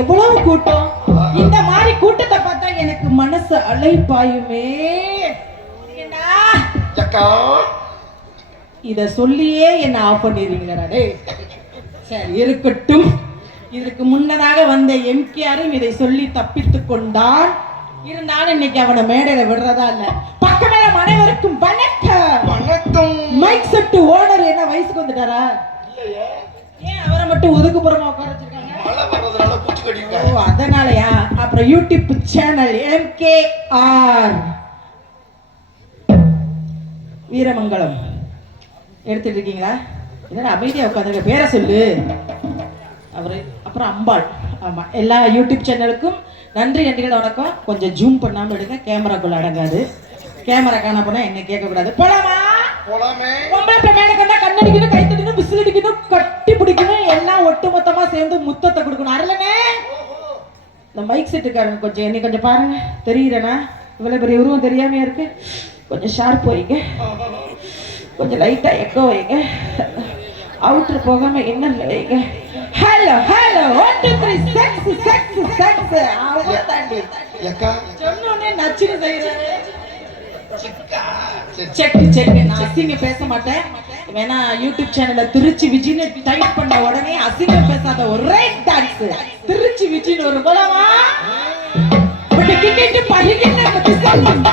எவ்வளவு கூட்டம். இந்த மாதிரி கூட்டத்தை பார்த்தா எனக்கு மனசு அலைப்பாயுமே. இத சொல்லியே என்ன ஆஃப் பண்ணிடுவீங்களா? சரி இருக்கட்டும். இதற்கு முன்னதாக வந்த எம்கேஆரும் இதை சொல்லி தப்பித்துக் கொண்டான். இருந்தாலும் இன்னைக்கு அவனை மேடையில விடுறதா இல்ல. பக்கமேல அனைவருக்கும் வணக்கம். வணக்கம். மைக் செட் ஓனர் என்ன வயசுக்கு வந்துட்டாரா? ஏன் அவரை மட்டும் ஒதுக்குப்புறமா உட்கார வச்சிருக்காங்க? அதனாலயா? அப்புறம் யூடியூப் சேனல் எம்கேஆர் வீரமங்கலம் எடுத்துட்டு இருக்கீங்களா? என்ன அமைதியா உட்காந்துருக்க, பேரை சொல்லு. அவரு அப்புறம் அம்பாள். ஆமா, எல்லா யூடியூப் சேனலுக்கும் நன்றி நன்றிகள் வணக்கம். கொஞ்சம் ஜூம் பண்ணாம எடுங்க, கேமராக்குள்ள அடங்காது. கேமரா காண போனா என்ன கேட்க கூடாது. போலாமா? போலாமே. பொம்பளை மேடை கண்டா கண்ணடிக்கணும், கை தட்டணும், விசில் அடிக்கணும், கட்டி பிடிக்கணும், எல்லாம் ஒட்டு மொத்தமா சேர்ந்து முத்தத்தை கொடுக்கணும். அருளனே இந்த மைக் செட்டுக்காரங்க கொஞ்சம் என்னை கொஞ்சம் பாருங்க. தெரியுறேனா? இவ்வளவு பெரிய உருவம் தெரியாமையா இருக்கு. கொஞ்சம் ஷார்ப் வைங்க, கொஞ்சம் லைட்டா எக்கோ வைங்க, அவுட்டர் போகாம என்ன வைங்க. Hello hello 1 2 3 sex sex sex. அவங்க தாண்டி சொன்னோனே நச்சுன்னு செய்யறாரு. Check check. நான் அசிங்க பேச மாட்டேன். வேணா யூடியூப் சேனல்ல திருச்சி விஜின்னு டைப் பண்ண உடனே அசிங்க பேசாத ஒரே டான்ஸ் திருச்சி விஜின்னு ஒரு போலாமா? பட் கிட்ட பரிகின பத்தி சொல்லுங்க.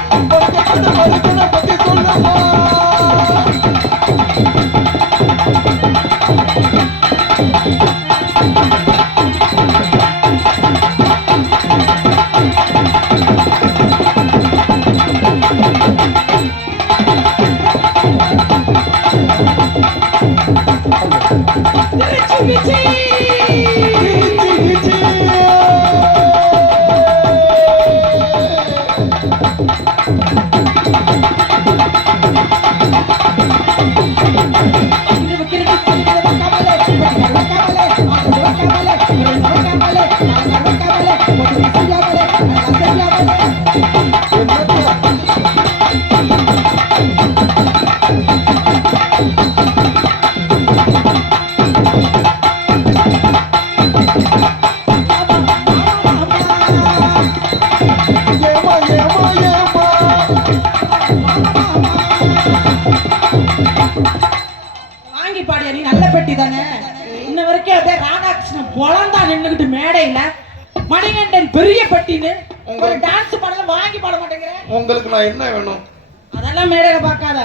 வாங்கி பாடியா? நீ நல்ல பெட்டி தானே. இன்ன வரைக்கும் அப்படியே ராதாகிருஷ்ணன் பொழந்தா நின்னுகிட்டு மேடையில மணிகண்டன் பெரிய பெட்டின்னு ஒரு டான்ஸ் பாடல வாங்கி பாட மாட்டேங்கிற. உங்களுக்கு நான் என்ன வேணும்? அதெல்லாம் மேடையில பார்க்காத.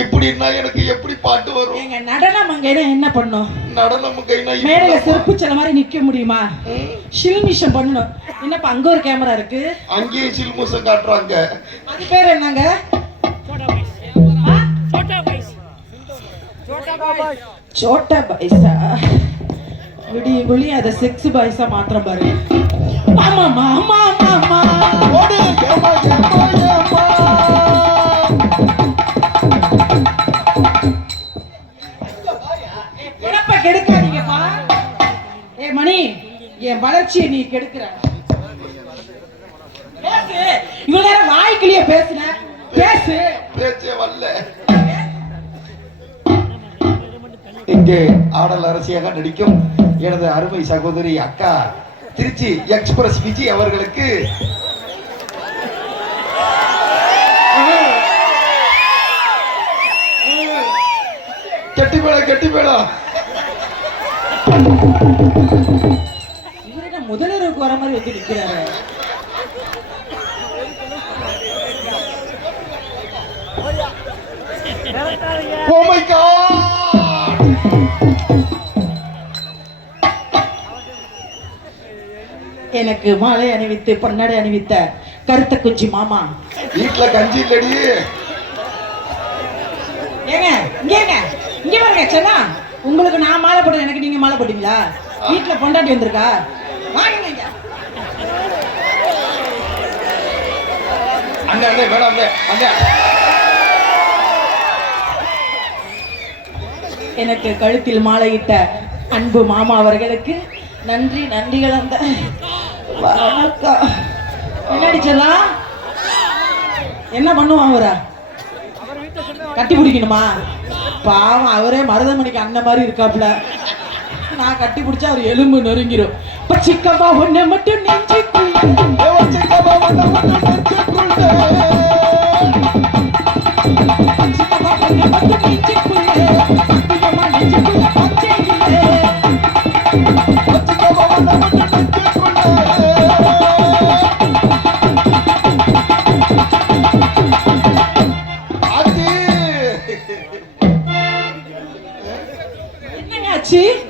எப்படின்னா எனக்கு எப்படி பாட்டு வரும்? எங்க நடனம் அங்க என்ன பண்ணும்? நடனம் மேடையில செருப்பு சில மாதிரி நிக்க முடியுமா? சில்மிஷம் பண்ணணும். என்னப்பா அங்க ஒரு கேமரா இருக்கு, அங்கேயே சில்மிஷம் காட்டுறாங்க. அது பேர் என்னங்க? சோட்டா பைசா. விடிய குழி அதை செக்ஸ் பைசா மாத்திர பாரு. ஆமா மாமா மாமா ஓடு ஏமா ஏமா ஏமா. குழப்ப கெடுக்காதீங்கப்பா. ஏ மணி, என் வளர்ச்சியை நீ கெடுக்கிற. பேசு. இவ்வளவு நேரம் வாய்க்கிலேயே பேசுன. பேசு. பேச்சே வரல. இங்கே ஆடல் அரசியாக நடிக்கும் எனது அருமை சகோதரி அக்கா திருச்சி எக்ஸ்பிரஸ் விஜி அவர்களுக்கு கெட்டிப்பேடா முதலருக்கு வர மாதிரி வச்சு நிற்கிறாரு. Oh my God! எனக்கு மாலை அணிவித்து பொன்னாடை அணிவித்த கருத்த குஞ்சி மாமா வீட்டுல கஞ்சி இல்லடி. ஏங்க இங்க பாருங்க சென்னா, உங்களுக்கு நான் மாலை போடுறேன், எனக்கு நீங்க மாலை போட்டீங்களா? வீட்டுல பொண்டாட்டி வந்திருக்கா? வாங்க அண்ணே வேணாம் அண்ணே. எனக்கு கழுத்தில் மாலையிட்ட அன்பு மாமா அவர்களுக்கு நன்றி. நன்றி கலந்த வணக்கம். என்னடி சொல்லலாம், என்ன பண்ணுவான் அவரை கட்டி பிடிக்கணுமா? பாவம், அவரே மருதமணிக்கு அண்ணன் மாதிரி இருக்காப்புல. நான் கட்டி பிடிச்சா அவர் எலும்பு நொறுங்கிரும். பச்சிக்கம்மா ஒண்ணு மட்டும்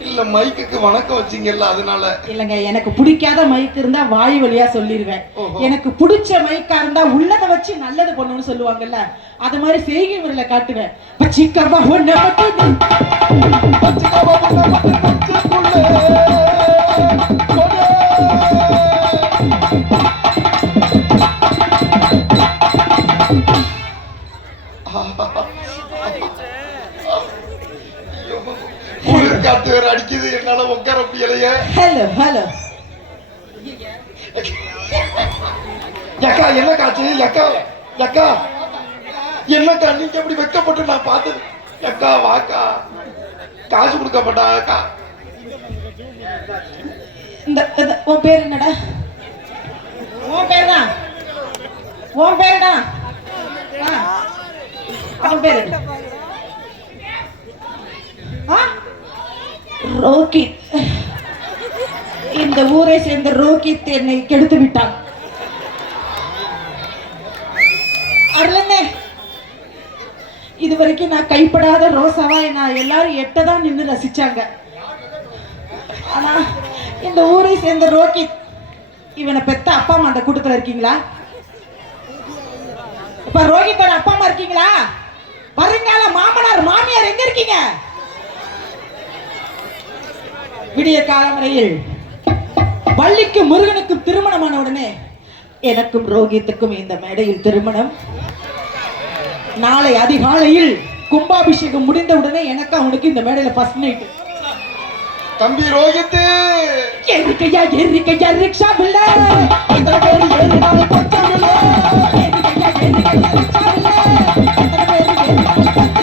இல்ல மைக்குக்கு வணக்கம் வச்சீங்கல்ல அதனால. இல்லங்க, எனக்கு பிடிக்காத மைக் இருந்தா வாய் வழியா சொல்லிடுவேன். எனக்கு பிடிச்ச மைக்கா இருந்தா உள்ளத வச்சு நல்லது பண்ணணும்னு சொல்லுவாங்கல்ல, அது மாதிரி செய்கை முறையில காட்டுவேன். பச்சிக்கவா ஒண்ணு மட்டும் காத்து வேற அடிக்குது, என்னால உட்கார முடியலையே. ஹலோ ஹலோ அக்கா, என்ன காச்சு? அக்கா அக்கா என்னக்கா நீங்க எப்படி வெக்கப்பட்டு நான் பார்த்தது? அக்கா வாக்கா, காசு கொடுக்கப்பட்டா அக்கா. இந்த உன் பேர் என்னடா? உன் பேர் தான், உன் பேருடா. அவன் பேரு ரோகித். இந்த ஊரை சேர்ந்த ரோகித் என்னை கெடுத்து விட்டான். அருளனே, இதுவரைக்கும் நான் கைப்படாத ரோசாவா நான் எல்லாரும் எட்டதான் நின்று ரசிச்சாங்க. ஆனா இந்த ஊரை சேர்ந்த ரோகித், இவனை பெத்த அப்பா அம்மா அந்த கூட்டத்துல இருக்கீங்களா? இப்ப ரோகித்தோட அப்பா அம்மா இருக்கீங்களா? வருங்கால மாமனார் மாமியார் எங்க இருக்கீங்க? விடிய காலம் வரையில் வள்ளிக்கு முருகனுக்கும் திருமணமான உடனே எனக்கும் ரோகித்துக்கும் இந்த மேடையில் திருமணம். நாளை அதிகாலையில் கும்பாபிஷேகம் முடிந்த உடனே எனக்கு அவனுக்கு இந்த மேடையில ஃபர்ஸ்ட் நைட். தம்பி ரோகித்து, எரிக்கையா எரிக்கையா ரிக்ஷா பில்ல எத்தனை பேர் ஏறினாலும் கொஞ்சம் இல்ல. எரிக்கையா எரிக்கையா ரிக்ஷா பில்ல எத்தனை பேர் ஏறினாலும் கொஞ்சம் இல்ல.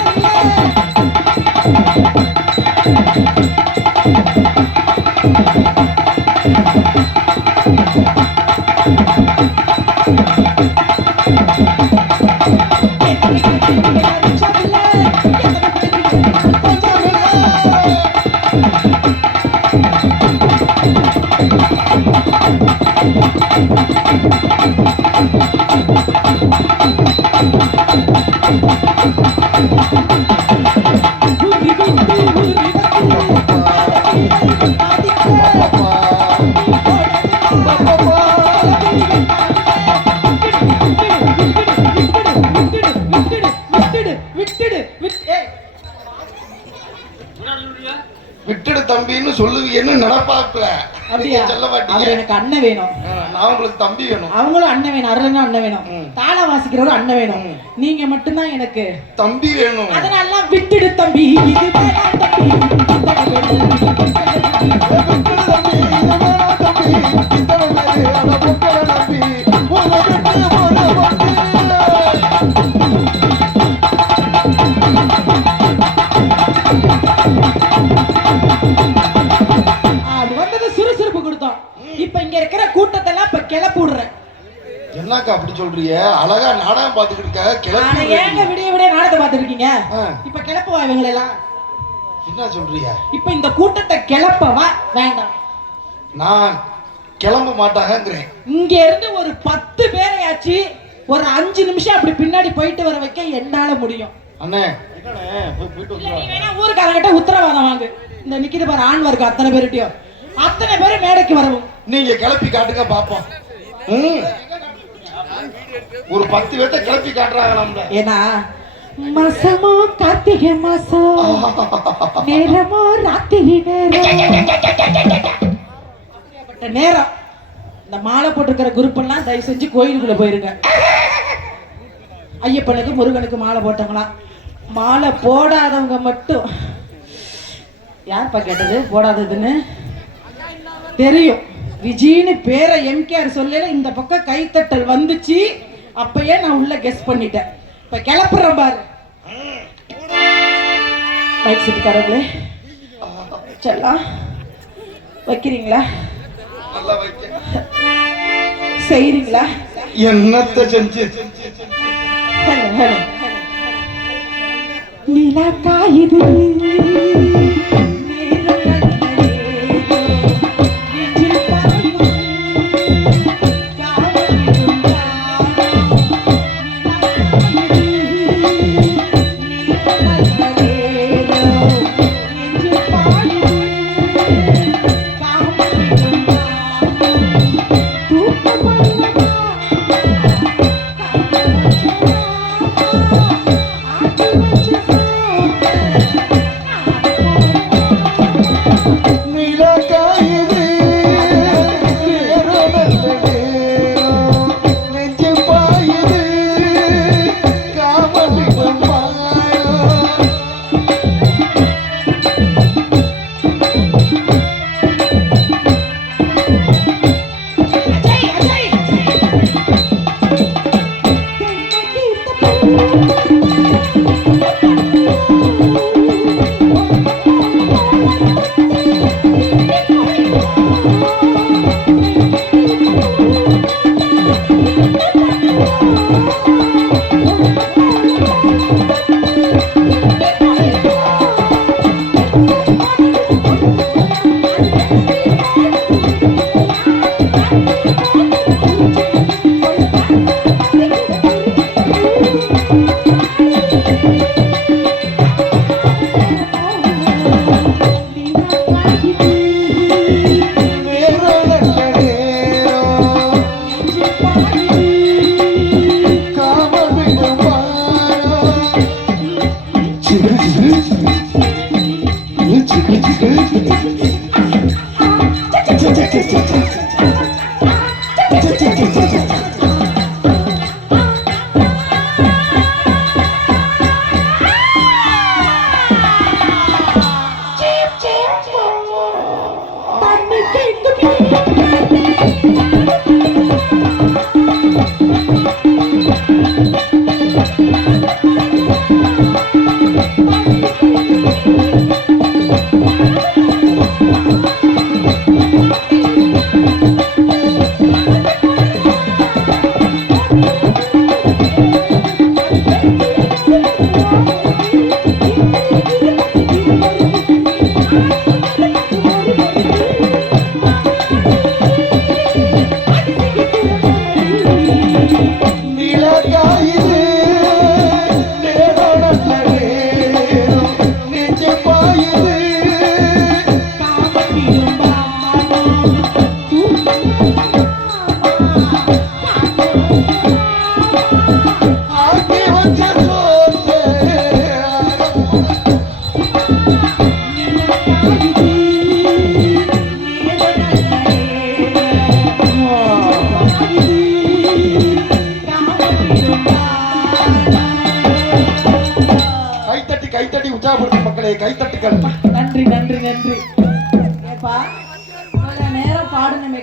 விட்டுடு தம்பின்னு சொல்லுவீங்கன்னு நடப்பாப்ல. அப்படியா? சொல்ல மாட்டீங்க. அவர் எனக்கு அண்ணன் வேணும், நான் உங்களுக்கு தம்பி வேணும். அவங்களும் அண்ணன் வேணும், அருளனும் அண்ணன் வேணும், தாள வாசிக்கிறவரும் அண்ணன் வேணும். நீங்க மட்டும்தான் எனக்கு தம்பி வேணும். அதனால விட்டுடு தம்பி, இது வேணாம் தம்பி, அது வந்தது சுறுசுறுப்பு கொடுத்தோம். இப்ப இங்க இருக்கிற கூட்டத்தெல்லாம் இப்ப கிளப்பி விடுறேன். என்னக்கா அப்படி சொல்றீங்க? அழகா நாடகம் பாத்துக்கிட்டு இருக்காங்க, கிளப்பி ஏங்க விடிய விடிய நாடகத்தை பாத்துட்டு இருக்கீங்க? இப்ப கிளப்புவா இவங்க எல்லாம்? என்ன சொல்றீங்க? இப்ப இந்த கூட்டத்தை கிளப்பவா வேண்டாம்? நான் கிளம்ப மாட்டாங்கிறேன். இங்க இருந்து ஒரு 10 பேரையாச்சு ஒரு 5 நிமிஷம் அப்படி பின்னாடி போயிட்டு வர வைக்க என்னால முடியும். அண்ணே ஊருக்காரங்கிட்ட உத்தரவாதம் வாங்கு. இந்த நிக்கிது பாரு ஆண் வர்க்கம் அத்தனை பேருட்டியும், அத்தனை பேரும் மேடைக்கு வரவும். நீங்க கிளப்பி காட்டுங்க பாப்போம். ஒரு 10 பேர்த்த கிளப்பி காட்டுறாங்க நம்மள. ஏன்னா மாசமோ கார்த்திகை மாசம், நேரமோ ராத்திரி நேரம். இந்த மாலை போட்டிருக்கிற குரூப் எல்லாம் தயவு செஞ்சு கோயிலுக்குள்ள போயிருங்க. ஐயப்பனுக்கு முருகனுக்கு மாலை போட்டவங்களா, மாலை போடாதவங்க மட்டும் யார்ப்பா கேட்டது போடாததுன்னு? தெரியும். விஜின்னு பேரை எம்கேஆர் சொல்லல, இந்த பக்கம் கைத்தட்டல் வந்துச்சு. அப்பயே நான் உள்ள கெஸ் பண்ணிட்டேன். இப்ப கிளப்புறேன் பாரு. மைக் சிட்டிக்காரங்களே செல்லாம் வைக்கிறீங்களா? நல்லா வைக்க. செய்றீங்களா? என்னத்த செஞ்சு ஹலோ ஹலோ நிலா காயுது கைத்தட்டி உற்சாகப்படுத்தும் மக்களே, கைத்தட்டுகள். நன்றி நன்றி நன்றி. ஏப்பா நேரம் பாடுனமே